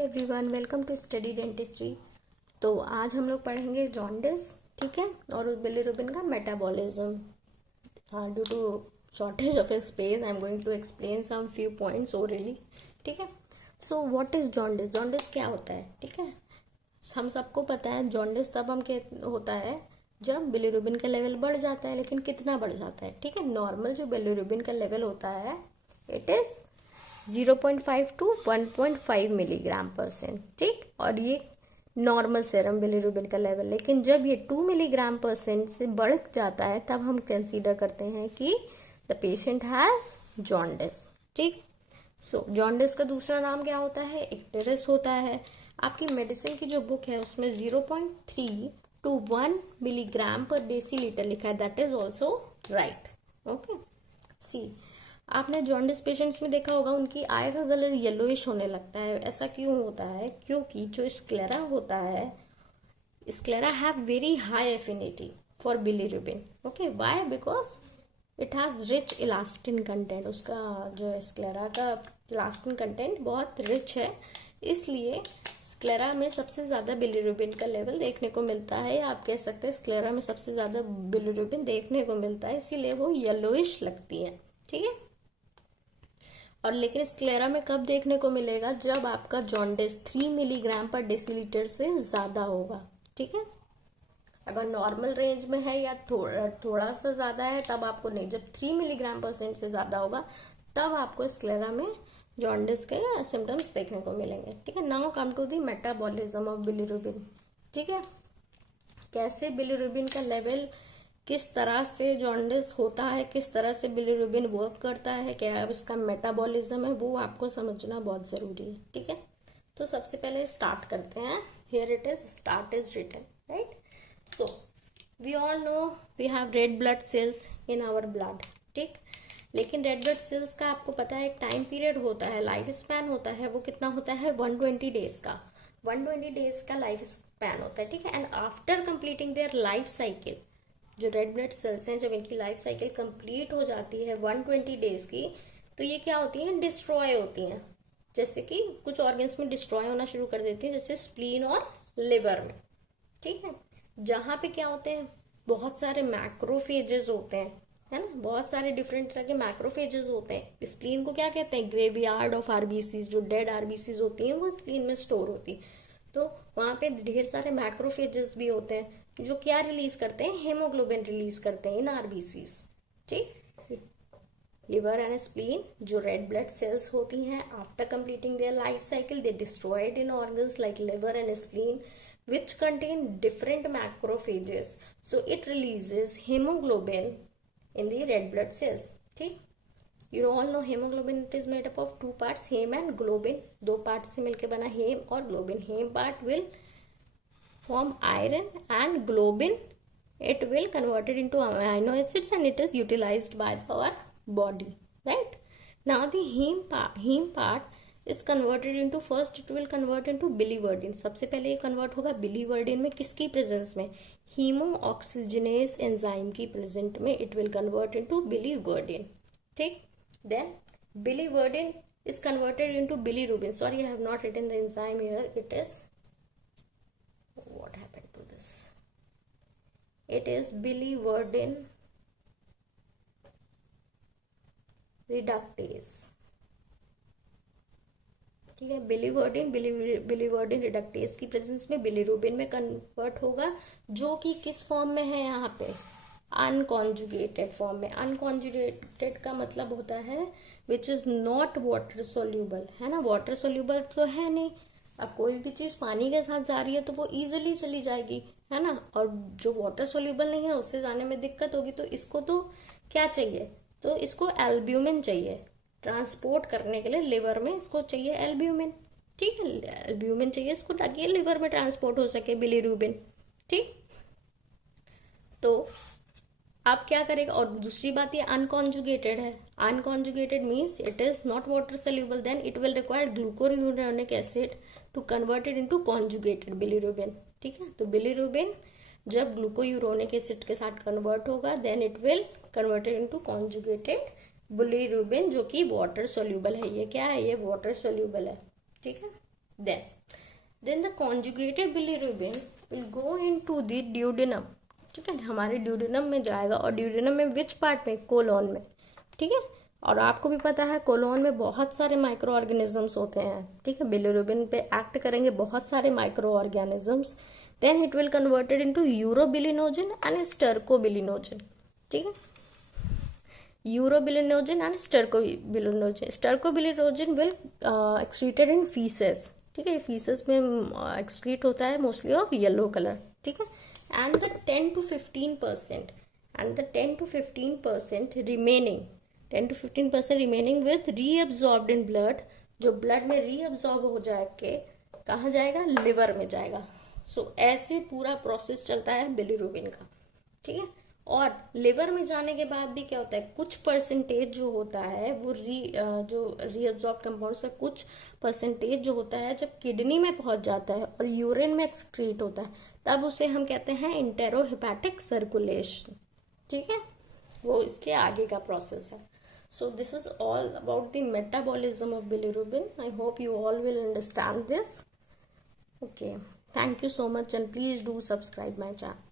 Everyone, welcome to study dentistry. तो आज हम लोग पढ़ेंगे जॉन्डिस, ठीक है, और बिलीरुबिन का metabolism. Due to shortage of space I am going to explain some few points orally, ठीक है। So what is jaundice? Jaundice क्या होता है, ठीक है। हम सबको पता है जॉन्डिस तब हम होता है जब बिलीरुबिन का लेवल बढ़ जाता है, लेकिन कितना बढ़ जाता है, ठीक है। नॉर्मल जो बिलीरुबिन का लेवल होता है it is 0.5 to 1.5 milligram percent, ठीक। और ये नॉर्मल सेरम बिलीरुबिन का लेवल, लेकिन जब ये 2 मिलीग्राम परसेंट से बढ़ जाता है तब हम कंसीडर करते हैं कि द पेशेंट हैज जॉन्डिस, ठीक। सो जॉन्डिस का दूसरा नाम क्या होता है? इक्टेरिस होता है। आपकी मेडिसिन की जो बुक है उसमें 0.3 टू 1 मिलीग्राम पर डेसीलीटर लिखा है, that is also right, okay. See, आपने जॉन्डिस पेशेंट्स में देखा होगा उनकी आई का कलर येलोइश होने लगता है। ऐसा क्यों होता है? क्योंकि जो स्क्लेरा होता है, sclera have very high affinity for bilirubin, okay. Why? Because it has rich elastin content. उसका जो स्क्लेरा का इलास्टिन कंटेंट बहुत रिच है, इसलिए स्क्लेरा में सबसे ज्यादा बिलीरुबिन का लेवल देखने को मिलता है, या आप कह सकते हैं स्क्लेरा में सबसे ज्यादा बिलीरुबिन देखने को मिलता है, इसीलिए वो येलोइश लगती है, ठीक है। और लेकिन स्क्लेरा में कब देखने को मिलेगा? जब आपका जॉन्डिस 3 मिलीग्राम पर डेसीलीटर से ज्यादा होगा, ठीक है। अगर नॉर्मल रेंज में है या थोड़ा सा ज्यादा है तब आपको नहीं। जब 3 मिलीग्राम परसेंट से ज्यादा होगा तब आपको स्क्लेरा में जॉन्डिस के सिम्टम्स देखने को मिलेंगे, ठीक है। Now come to the metabolism of bilirubin, ठीक है। कैसे बिलीरुबिन का लेवल, किस तरह से जॉन्डिस होता है, किस तरह से बिलीरुबिन वर्क करता है, क्या इसका मेटाबॉलिज्म है, वो आपको समझना बहुत जरूरी है, ठीक है। तो सबसे पहले स्टार्ट करते हैं। Here it is, start is written, right. So we all know we have red blood cells in our blood, ठीक। लेकिन रेड ब्लड सेल्स का आपको पता है एक टाइम पीरियड होता है, लाइफ स्पैन होता है, वो कितना होता है? 120 डेज का। 120 डेज का लाइफ स्पैन होता है, ठीक है। And after completing their life cycle, जो रेड ब्लड सेल्स हैं, जब इनकी लाइफ साइकिल कंप्लीट हो जाती है 120 डेज की, तो ये क्या होती हैं? डिस्ट्रॉय होती हैं। जैसे कि कुछ ऑर्गन्स में डिस्ट्रॉय होना शुरू कर देती हैं, जैसे स्प्लीन और लिवर में, ठीक है। जहां पे क्या होते हैं? बहुत सारे मैक्रोफेजेस होते हैं, है ना। बहुत सारे डिफरेंट तरह के मैक्रोफेजेस होते हैं। स्प्लीन को क्या कहते हैं? Graveyard of RBCs. जो डेड आरबीसीज होती हैं वो स्प्लीन में स्टोर होती है। तो वहां पे ढेर सारे मैक्रोफेजेस भी होते हैं जो क्या रिलीज करते हैं? हेमोग्लोबिन रिलीज करते हैं इन आरबीसीज, ठीक। लिवर एंड स्प्लीन जो रेड ब्लड सेल्स होती हैं, after completing their life cycle they destroyed in organs like liver and spleen which contain different macrophages, so it releases hemoglobin in the red blood cells, ठीक। You all know hemoglobin, it is made up of two parts, heme and globin। दो part से मिलकर बना heme और globin. Heme part will form iron and globin it will convert it into amino acids and it is utilized by our body, right। Now the heme part is converted into, first it will convert into biliverdin। सबसे पहले ये convert होगा biliverdin में, किसकी presence में? Heme oxygenase enzyme की present में it will convert into biliverdin, ठीक। Then biliverdin is converted into bilirubin। sorry, I have not written the enzyme here, it is, what happened to this, it is biliverdin reductase, ठीक है। Biliverdin reductase की presence में bilirubin में convert होगा, जो कि किस फॉर्म में है? यहाँ पे अनकॉन्जुगेटेड फॉर्म में। अनकॉन्जुगेटेड का मतलब होता है which is not water soluble, है ना। वाटर सोल्यूबल तो है नहीं। अब कोई भी चीज पानी के साथ जा रही है तो वो इजिली चली जाएगी, है ना। और जो वाटर सोल्यूबल नहीं है उससे जाने में दिक्कत होगी। तो इसको तो क्या चाहिए? तो इसको एल्ब्यूमिन चाहिए ट्रांसपोर्ट करने के लिए। लिवर में इसको चाहिए एल्ब्यूमिन, ठीक है। एल्ब्यूमिन चाहिए इसको ताकि लिवर में ट्रांसपोर्ट हो सके बिलीरुबिन, ठीक। तो आप क्या करेगा? और दूसरी बात ये अनकॉन्जुगेटेड है। Unconjugated means it is not water soluble, then it will require glucuronic acid to convert it into conjugated bilirubin, ठीक है। तो बिलीरुबिन जब ग्लूकोयूरोनिक एसिड के साथ कन्वर्ट होगा then it will converted into conjugated bilirubin, जो कि वाटर सोल्यूबल है। ये क्या है? ये वाटर सोल्यूबल है, ठीक है। Then the conjugated bilirubin will go into the duodenum, ठीक है, हमारे ड्यूडेनम में जाएगा, और ड्यूडेनम में विच पार्ट में, कोलोन में, ठीक है। और आपको भी पता है कोलोन में बहुत सारे माइक्रो ऑर्गेनिजम्स होते हैं, ठीक है, बिलीरुबिन पे एक्ट करेंगे बहुत सारे micro organisms, then it will converted into urobilinogen and stercobilinogen, ठीक है, urobilinogen and stercobilinogen. Stercobilinogen will excreted in faeces, ठीक है, फीसेस में एक्सक्रीट होता है मोस्टली ऑफ येलो कलर, ठीक है। And the 10 to 15% remaining, 10 to 15% remaining with reabsorbed in blood, जो ब्लड में रीअब्सॉर्ब हो जाके कहाँ जाएगा, लिवर में जाएगा। सो ऐसे पूरा प्रोसेस चलता है बिलीरुबिन का, ठीक है। और लिवर में जाने के बाद भी क्या होता है, कुछ परसेंटेज जो होता है वो जो रीअब्सॉर्ब कंपाउंड्स का कुछ परसेंटेज जो होता है जब किडनी में पहुंच जाता है और यूरिन में एक्सक्रीट होता है, तब उसे हम कहते हैं इंटेरोहेपेटिक सर्कुलेशन, ठीक है, वो इसके आगे का प्रोसेस है। So this is all about the metabolism of bilirubin. I hope you all will understand this. Okay, thank you so much and please do subscribe my channel.